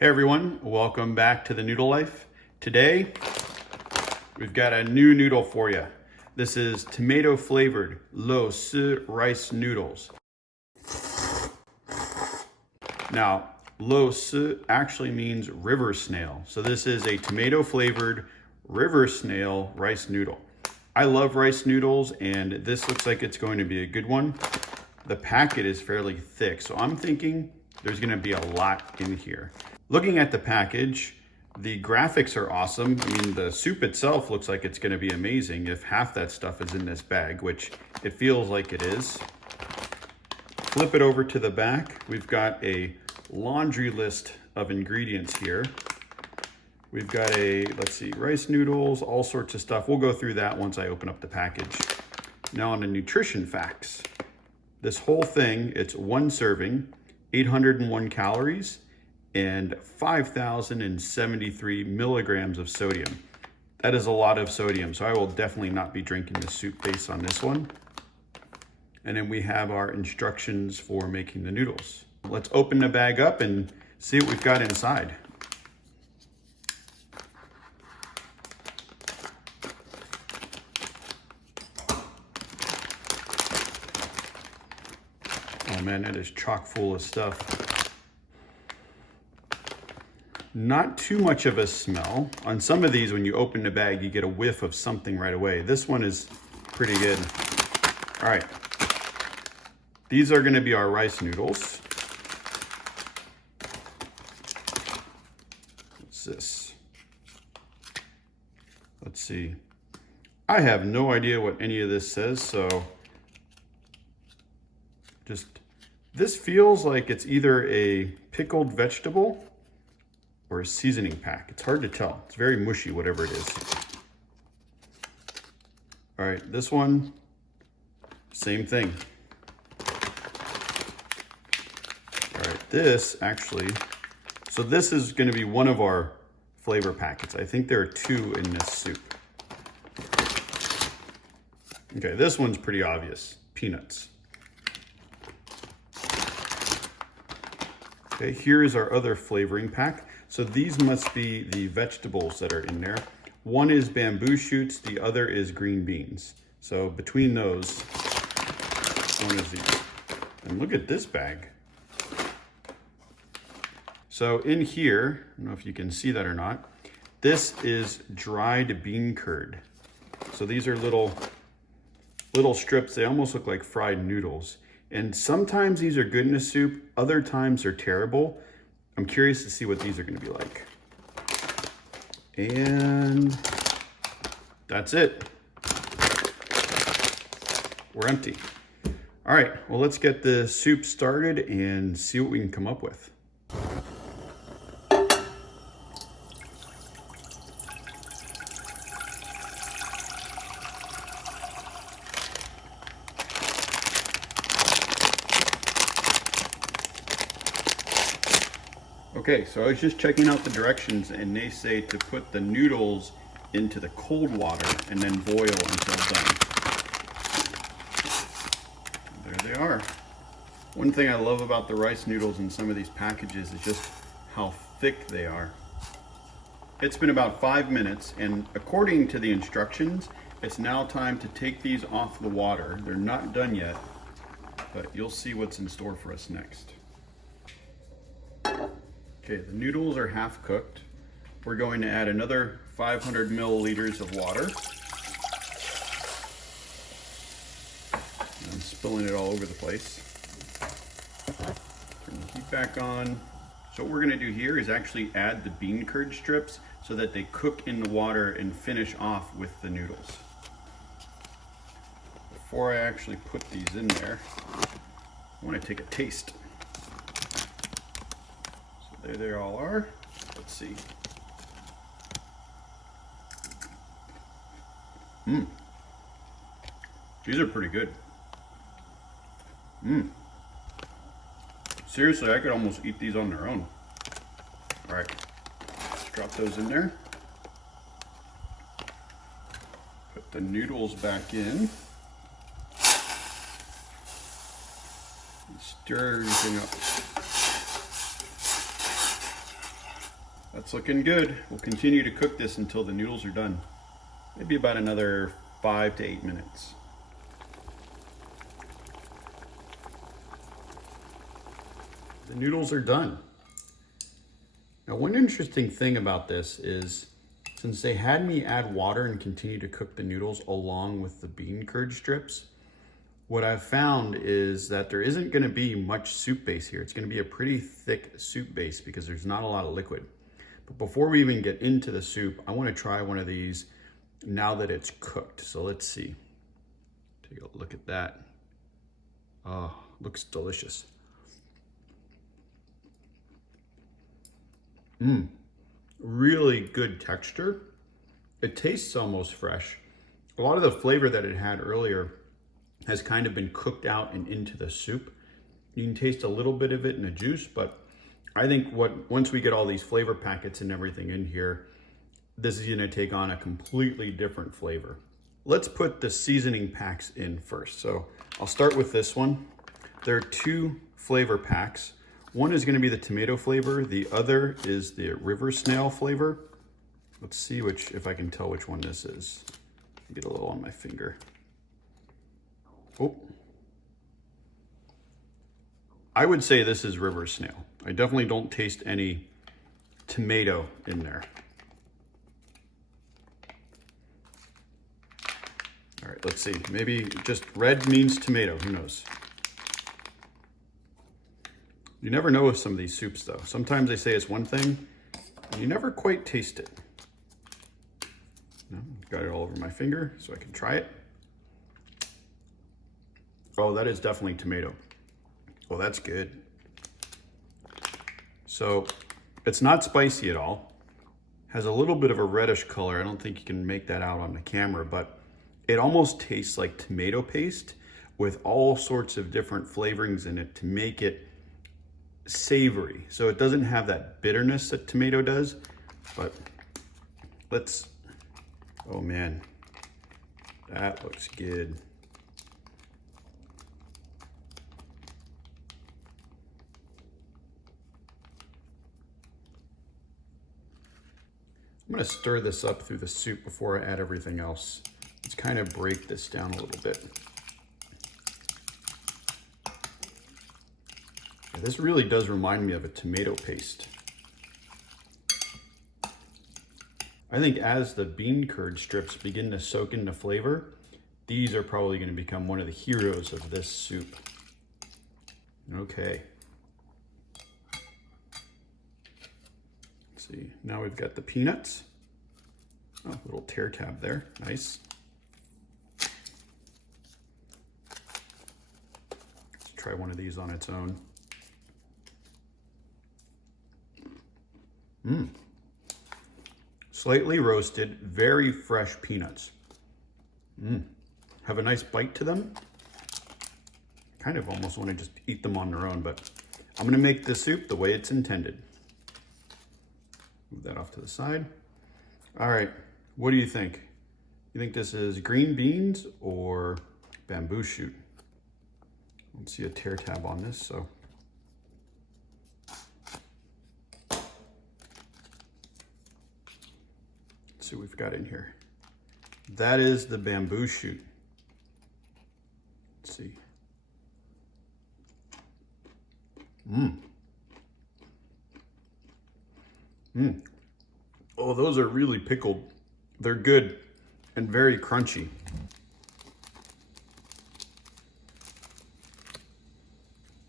Hey everyone, welcome back to the Noodle Life. Today, we've got a new noodle for you. This is tomato flavored luosi rice noodles. Now, luosi actually means river snail. So this is a tomato flavored river snail rice noodle. I love rice noodles and this looks like it's going to be a good one. The packet is fairly thick, so I'm thinking there's gonna be a lot in here. Looking at the package, the graphics are awesome. I mean, the soup itself looks like it's gonna be amazing if half that stuff is in this bag, which it feels like it is. Flip it over to the back. We've got a laundry list of ingredients here. We've got let's see, rice noodles, all sorts of stuff. We'll go through that once I open up the package. Now on the nutrition facts. This whole thing, it's one serving, 801 calories, and 5,073 milligrams of sodium. That is a lot of sodium, so I will definitely not be drinking the soup base on this one. And then we have our instructions for making the noodles. Let's open the bag up and see what we've got inside. Oh man, that is chock full of stuff. Not too much of a smell. On some of these, when you open the bag, you get a whiff of something right away. This one is pretty good. All right. These are gonna be our rice noodles. What's this? Let's see. I have no idea what any of this says, so this feels like it's either a pickled vegetable or a seasoning pack. It's hard to tell. It's very mushy, whatever it is. All right, this one, same thing. All right, this actually, so this is gonna be one of our flavor packets. I think there are two in this soup. Okay, this one's pretty obvious, peanuts. Okay, here's our other flavoring pack. So these must be the vegetables that are in there. One is bamboo shoots, the other is green beans. So between those, one is these. And look at this bag. So in here, I don't know if you can see that or not, this is dried bean curd. So these are little strips. They almost look like fried noodles. And sometimes these are good in a soup, other times they're terrible. I'm curious to see what these are gonna be like. And that's it. We're empty. All right, well, let's get the soup started and see what we can come up with. Okay, so I was just checking out the directions and they say to put the noodles into the cold water and then boil until done. There they are. One thing I love about the rice noodles in some of these packages is just how thick they are. It's been about 5 minutes and according to the instructions, it's now time to take these off the water. They're not done yet, but you'll see what's in store for us next. Okay, the noodles are half cooked. We're going to add another 500 milliliters of water. I'm spilling it all over the place. Turn the heat back on. So what we're gonna do here is actually add the bean curd strips so that they cook in the water and finish off with the noodles. Before I actually put these in there, I wanna take a taste. There they all are. Let's see. These are pretty good. Seriously, I could almost eat these on their own. All right, let's drop those in there. Put the noodles back in. Stir everything up. That's looking good. We'll continue to cook this until the noodles are done. Maybe about another 5 to 8 minutes. The noodles are done. Now, one interesting thing about this is, since they had me add water and continue to cook the noodles along with the bean curd strips, what I've found is that there isn't gonna be much soup base here. It's gonna be a pretty thick soup base because there's not a lot of liquid. But before we even get into the soup, I wanna try one of these now that it's cooked. So let's see. Take a look at that. Oh, looks delicious. Really good texture. It tastes almost fresh. A lot of the flavor that it had earlier has kind of been cooked out and into the soup. You can taste a little bit of it in the juice, but I think once we get all these flavor packets and everything in here, this is gonna take on a completely different flavor. Let's put the seasoning packs in first. So I'll start with this one. There are 2 flavor packs. One is gonna be the tomato flavor. The other is the River Snail flavor. Let's see if I can tell which one this is. Get a little on my finger. Oh. I would say this is River Snail. I definitely don't taste any tomato in there. All right, let's see. Maybe just red means tomato, who knows? You never know with some of these soups though. Sometimes they say it's one thing, and you never quite taste it. No, got it all over my finger so I can try it. Oh, that is definitely tomato. Oh, that's good. So it's not spicy at all. Has a little bit of a reddish color. I don't think you can make that out on the camera, but it almost tastes like tomato paste with all sorts of different flavorings in it to make it savory. So it doesn't have that bitterness that tomato does, but oh man, that looks good. I'm gonna stir this up through the soup before I add everything else. Let's kind of break this down a little bit. Yeah, this really does remind me of a tomato paste. I think as the bean curd strips begin to soak into flavor, these are probably gonna become one of the heroes of this soup. Okay. See, now we've got the peanuts. Oh, little tear tab there, nice. Let's try one of these on its own. Slightly roasted, very fresh peanuts. Have a nice bite to them. Kind of almost want to just eat them on their own, but I'm gonna make the soup the way it's intended. Move that off to the side. All right, what do you think? You think this is green beans or bamboo shoot? I don't see a tear tab on this, so. Let's see what we've got in here. That is the bamboo shoot. Let's see. Oh, those are really pickled. They're good and very crunchy.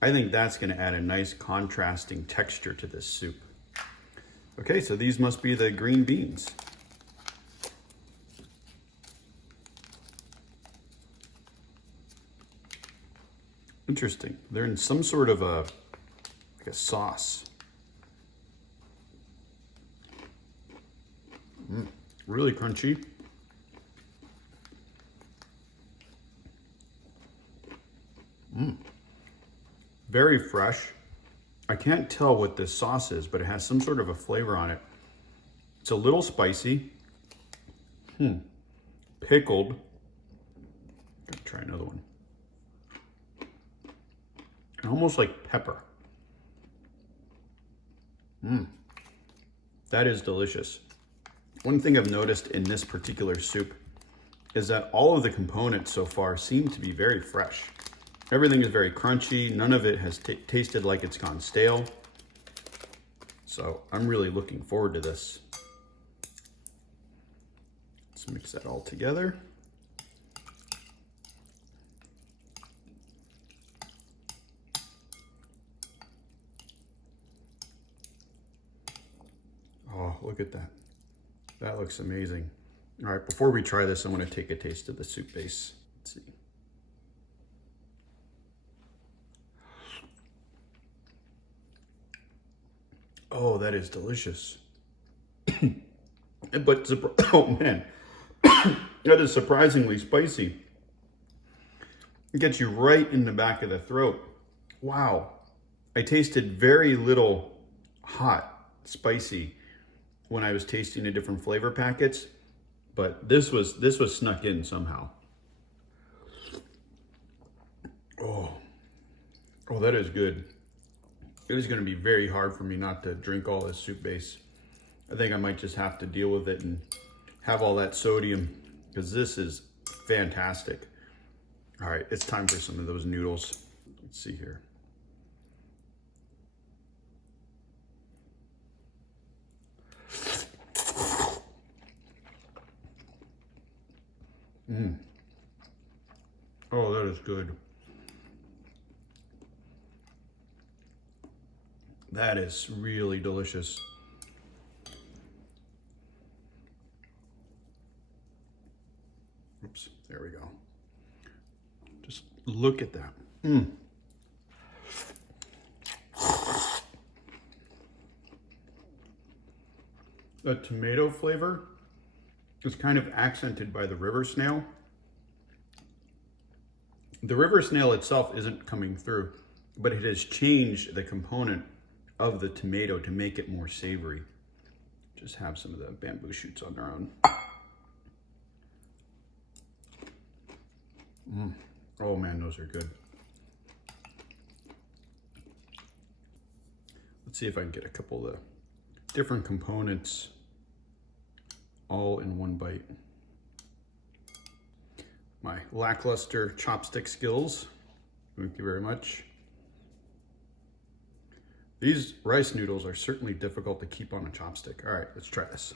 I think that's going to add a nice contrasting texture to this soup. Okay, so these must be the green beans. Interesting. They're in some sort of like a sauce. Really crunchy. Very fresh. I can't tell what this sauce is, but it has some sort of a flavor on it. It's a little spicy. Pickled. Gotta try another one. Almost like pepper. That is delicious. One thing I've noticed in this particular soup is that all of the components so far seem to be very fresh. Everything is very crunchy. None of it has tasted like it's gone stale. So I'm really looking forward to this. Let's mix that all together. Oh, look at that. That looks amazing. All right, before we try this, I'm going to take a taste of the soup base. Let's see. Oh, that is delicious. But, oh man, that is surprisingly spicy. It gets you right in the back of the throat. Wow. I tasted very little hot, spicy when I was tasting the different flavor packets, but this was snuck in somehow. Oh, that is good. It is going to be very hard for me not to drink all this soup base. I think I might just have to deal with it and have all that sodium, because this is fantastic. All right, it's time for some of those noodles. Let's see here. Oh, that is good. That is really delicious. Oops, there we go. Just look at that. The tomato flavor is kind of accented by the river snail. The river snail itself isn't coming through, but it has changed the component of the tomato to make it more savory. Just have some of the bamboo shoots on their own. Oh man, those are good. Let's see if I can get a couple of the different components all in one bite. My lackluster chopstick skills. Thank you very much. These rice noodles are certainly difficult to keep on a chopstick. All right, let's try this.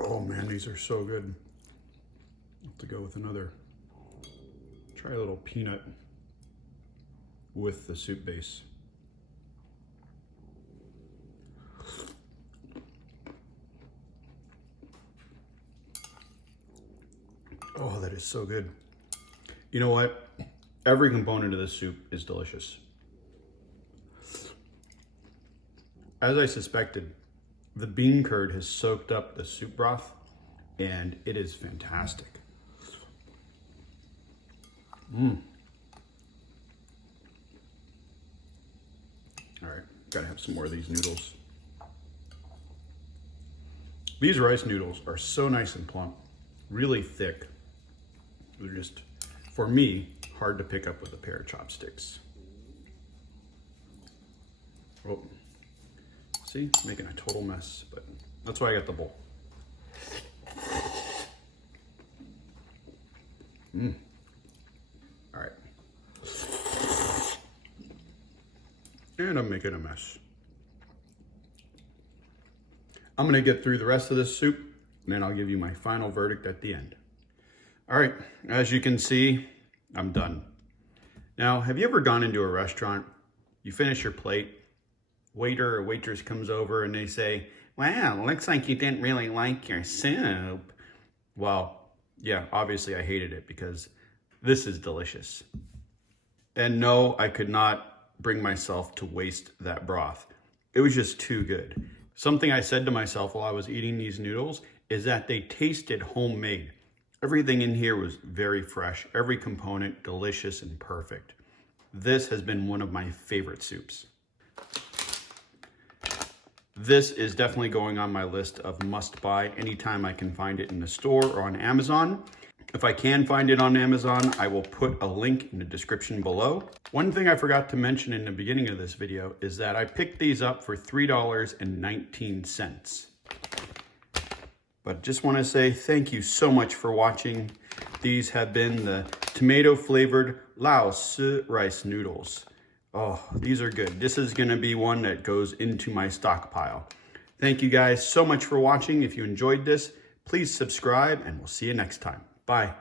Oh man, these are so good. I'll have to go with another. Try a little peanut with the soup base. Oh, that is so good. You know what? Every component of this soup is delicious. As I suspected, the bean curd has soaked up the soup broth, and it is fantastic. All right, gotta have some more of these noodles. These rice noodles are so nice and plump, really thick. They're just, for me, hard to pick up with a pair of chopsticks. Oh, see, making a total mess, but that's why I got the bowl. All right. And I'm making a mess. I'm gonna get through the rest of this soup, and then I'll give you my final verdict at the end. All right, as you can see, I'm done. Now, have you ever gone into a restaurant, you finish your plate, waiter or waitress comes over and they say, "Wow, looks like you didn't really like your soup." Well, yeah, obviously I hated it because this is delicious. And no, I could not bring myself to waste that broth. It was just too good. Something I said to myself while I was eating these noodles is that they tasted homemade. Everything in here was very fresh, every component delicious and perfect. This has been one of my favorite soups. This is definitely going on my list of must buy anytime I can find it in the store or on Amazon. If I can find it on Amazon, I will put a link in the description below. One thing I forgot to mention in the beginning of this video is that I picked these up for $3.19. But just want to say thank you so much for watching. These have been the tomato flavored Liuzhou rice noodles. Oh, these are good. This is going to be one that goes into my stockpile. Thank you guys so much for watching. If you enjoyed this, please subscribe and we'll see you next time. Bye.